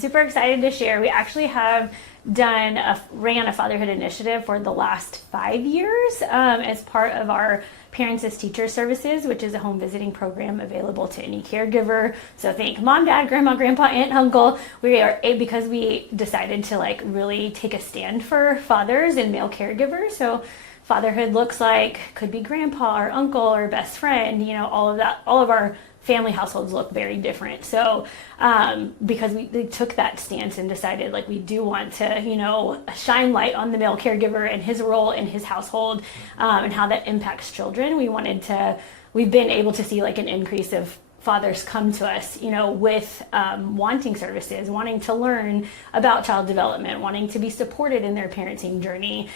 super excited to share. We actually have ran a fatherhood initiative for the last 5 years as part of our Parents as Teachers services, which is a home visiting program available to any caregiver. So think mom, dad, grandma, grandpa, aunt, uncle. Because we decided to like really take a stand for fathers and male caregivers. So fatherhood could be grandpa or uncle or best friend, all of that, all of our family households look very different. So because we took that stance and decided like we do want to, shine light on the male caregiver and his role in his household and how that impacts children, we've been able to see like an increase of fathers come to us, with wanting services, wanting to learn about child development, wanting to be supported in their parenting journey.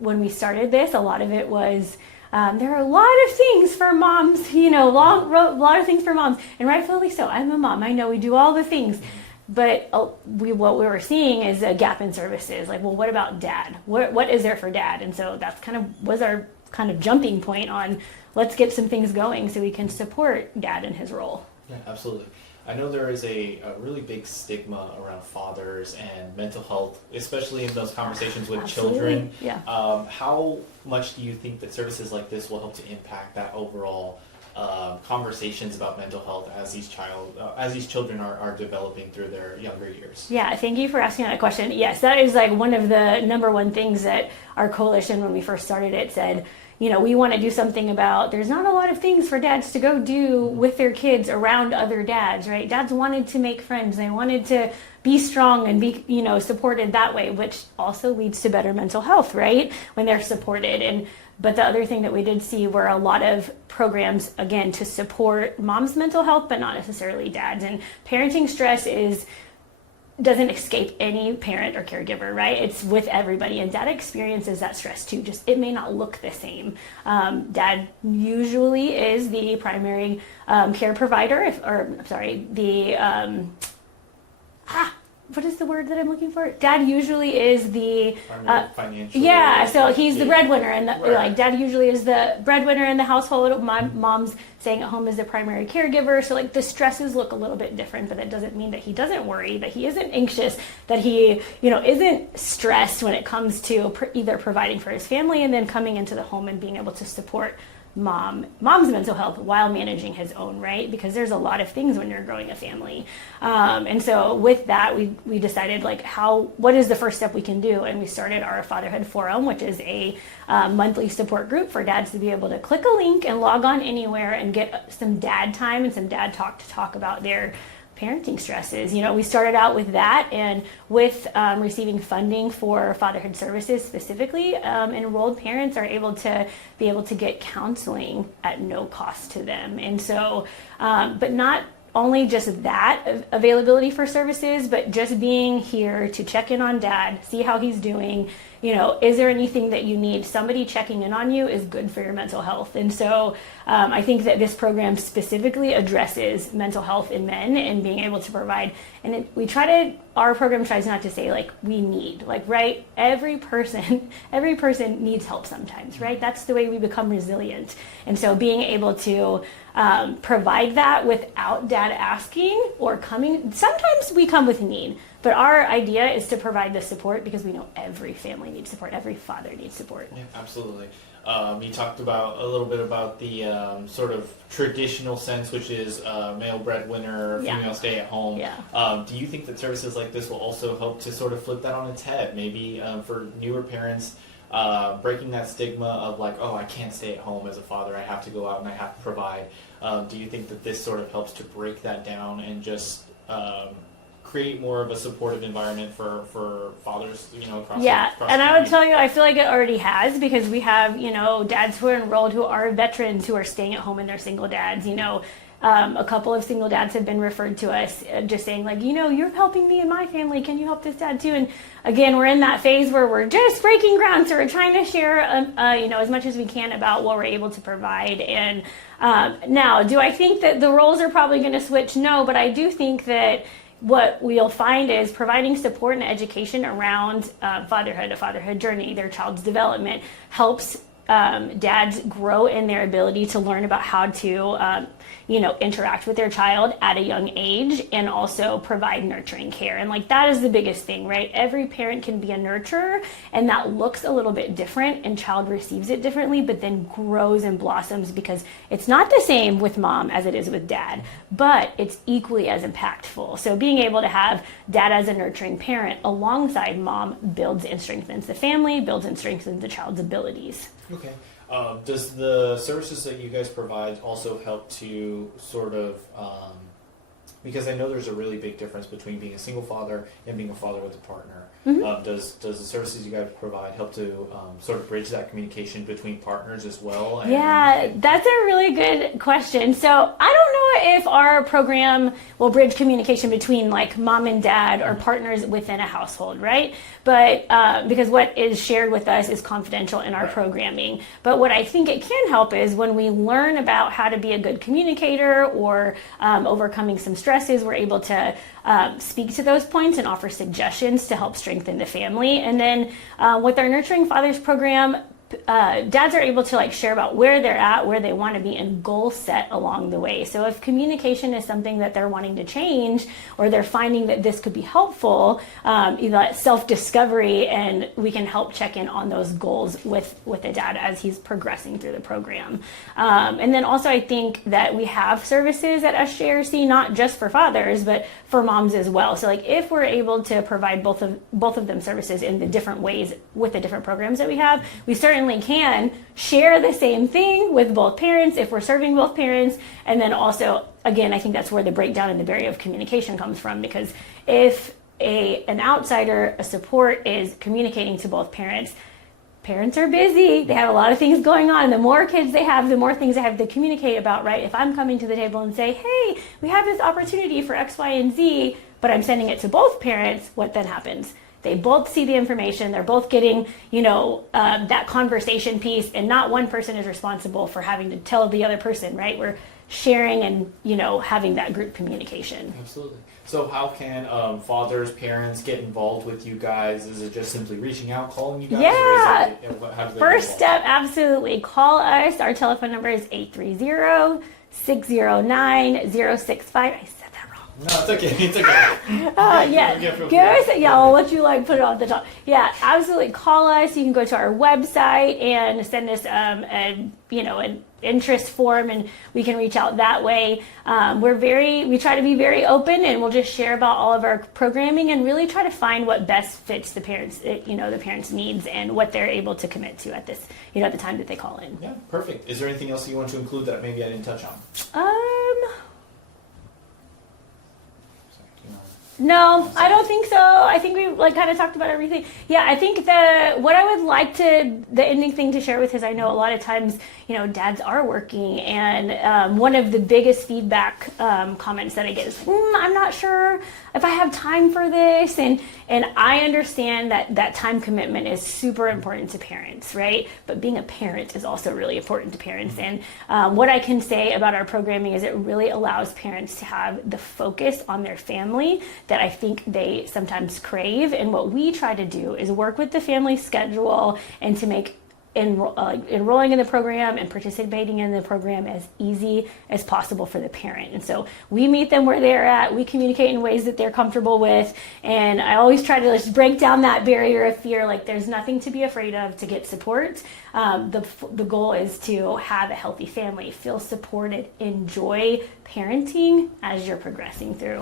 When we started this, a lot of it was there are a lot of things for moms, a lot of things for moms, and rightfully so. I'm a mom. I know we do all the things, but what we were seeing is a gap in services. Like, well, what about dad? What is there for dad? And so that's was our kind of jumping point on let's get some things going so we can support dad in his role. Yeah, absolutely. I know there is a really big stigma around fathers and mental health, especially in those conversations with children. Yeah. How much do you think that services like this will help to impact that overall conversations about mental health as these children are developing through their younger years? Yeah, thank you for asking that question. Yes, that is like one of the number one things that our coalition, when we first started it, said, we want to do something about, there's not a lot of things for dads to go do with their kids around other dads, right? Dads wanted to make friends. They wanted to be strong and be, supported that way, which also leads to better mental health, right? When they're supported. But the other thing that we did see were a lot of programs, again, to support mom's mental health, but not necessarily dad's. And parenting stress doesn't escape any parent or caregiver, right? It's with everybody, and dad experiences that stress too. Just it may not look the same. Dad usually is the primary care provider, what is the word that I'm looking for? Dad usually is the financial. Yeah, so he's the breadwinner, and dad usually is the breadwinner in the household. My mom's staying at home as the primary caregiver. So like the stresses look a little bit different, but that doesn't mean that he doesn't worry, that he isn't anxious, that he isn't stressed when it comes to either providing for his family and then coming into the home and being able to support mom's mental health while managing his own, right? Because there's a lot of things when you're growing a family. And so with that, we decided what is the first step we can do? And we started our Fatherhood Forum, which is a monthly support group for dads to be able to click a link and log on anywhere and get some dad time and some dad talk to talk about their parenting stresses. We started out with that, and with receiving funding for fatherhood services specifically, enrolled parents are able to get counseling at no cost to them. And so, but not only just that availability for services, but just being here to check in on dad, see how he's doing. Is there anything that you need? Somebody checking in on you is good for your mental health. And so I think that this program specifically addresses mental health in men and being able to provide, and our program tries not to say we need, right? Every person needs help sometimes, right? That's the way we become resilient. And so being able to provide that without dad asking or coming, sometimes we come with need. But our idea is to provide the support because we know every family needs support. Every father needs support. Yeah, absolutely. You talked a little bit about the sort of traditional sense, which is male breadwinner, female stay at home. Yeah. Do you think that services like this will also help to sort of flip that on its head? Maybe for newer parents, breaking that stigma of I can't stay at home as a father. I have to go out and I have to provide. Do you think that this sort of helps to break that down and just create more of a supportive environment for fathers, across and I would tell you, I feel like it already has, because we have, dads who are enrolled who are veterans who are staying at home and they're single dads. A couple of single dads have been referred to us just saying you're helping me and my family. Can you help this dad too? And again, we're in that phase where we're just breaking ground. So we're trying to share, as much as we can about what we're able to provide. And now, do I think that the roles are probably going to switch? No, but I do think that what we'll find is providing support and education around fatherhood, a fatherhood journey, their child's development, helps dads grow in their ability to learn about how to interact with their child at a young age and also provide nurturing care. And like, that is the biggest thing, right? Every parent can be a nurturer, and that looks a little bit different, and child receives it differently, but then grows and blossoms because it's not the same with mom as it is with dad, but it's equally as impactful. So being able to have dad as a nurturing parent alongside mom builds and strengthens the family, builds and strengthens the child's abilities. Okay. Does the services that you guys provide also help to sort of, because I know there's a really big difference between being a single father and being a father with a partner. Mm-hmm. Does the services you guys provide help to sort of bridge that communication between partners as well? That's a really good question. So I don't know if our program will bridge communication between like mom and dad or partners within a household, right? But because what is shared with us is confidential in our programming. But what I think it can help is when we learn about how to be a good communicator or overcoming some stresses, we're able to speak to those points and offer suggestions to help strengthen the family. And then with our Nurturing Fathers program, dads are able to like share about where they're at, where they want to be, and goal set along the way. So if communication is something that they're wanting to change, or they're finding that this could be helpful, that self-discovery, and we can help check in on those goals with a dad as he's progressing through the program. And then also I think that we have services at SJRC, not just for fathers, but for moms as well. So like if we're able to provide both of them services in the different ways with the different programs that we have, we certainly can share the same thing with both parents if we're serving both parents. And then also, again, I think that's where the breakdown in the barrier of communication comes from, because if an outsider, a support, is communicating to both parents, parents are busy, they have a lot of things going on. The more kids they have, the more things they have to communicate about, right? If I'm coming to the table and say, hey, we have this opportunity for X, Y, and Z, but I'm sending it to both parents, what then happens? They both see the information, they're both getting, that conversation piece, and not one person is responsible for having to tell the other person, right? We're sharing and, having that group communication. Absolutely. So how can fathers, parents get involved with you guys? Is it just simply reaching out, calling you guys? Yeah. How do they First step, absolutely. Call us. Our telephone number is 830-609-065. I said that wrong. No, it's okay. It's okay. Yeah. Give us, I'll let you put it on the top. Yeah, absolutely. Call us. You can go to our website and send us an interest form, and we can reach out that way. We try to be very open, and we'll just share about all of our programming and really try to find what best fits the parents, the parents' needs and what they're able to commit to at this, at the time that they call in. Yeah, perfect. Is there anything else you want to include that maybe I didn't touch on? No, I don't think so. I think we kind of talked about everything. Yeah, I think what I would like the ending thing to share with is, I know a lot of times, dads are working, and one of the biggest feedback comments that I get is, I'm not sure if I have time for this, and I understand that time commitment is super important to parents, right? But being a parent is also really important to parents, and what I can say about our programming is it really allows parents to have the focus on their family that I think they sometimes crave. And what we try to do is work with the family schedule and to make enrolling in the program and participating in the program as easy as possible for the parent. And so we meet them where they're at, we communicate in ways that they're comfortable with, and I always try to just break down that barrier of fear. Like, there's nothing to be afraid of to get support. The goal is to have a healthy family, feel supported, enjoy parenting as you're progressing through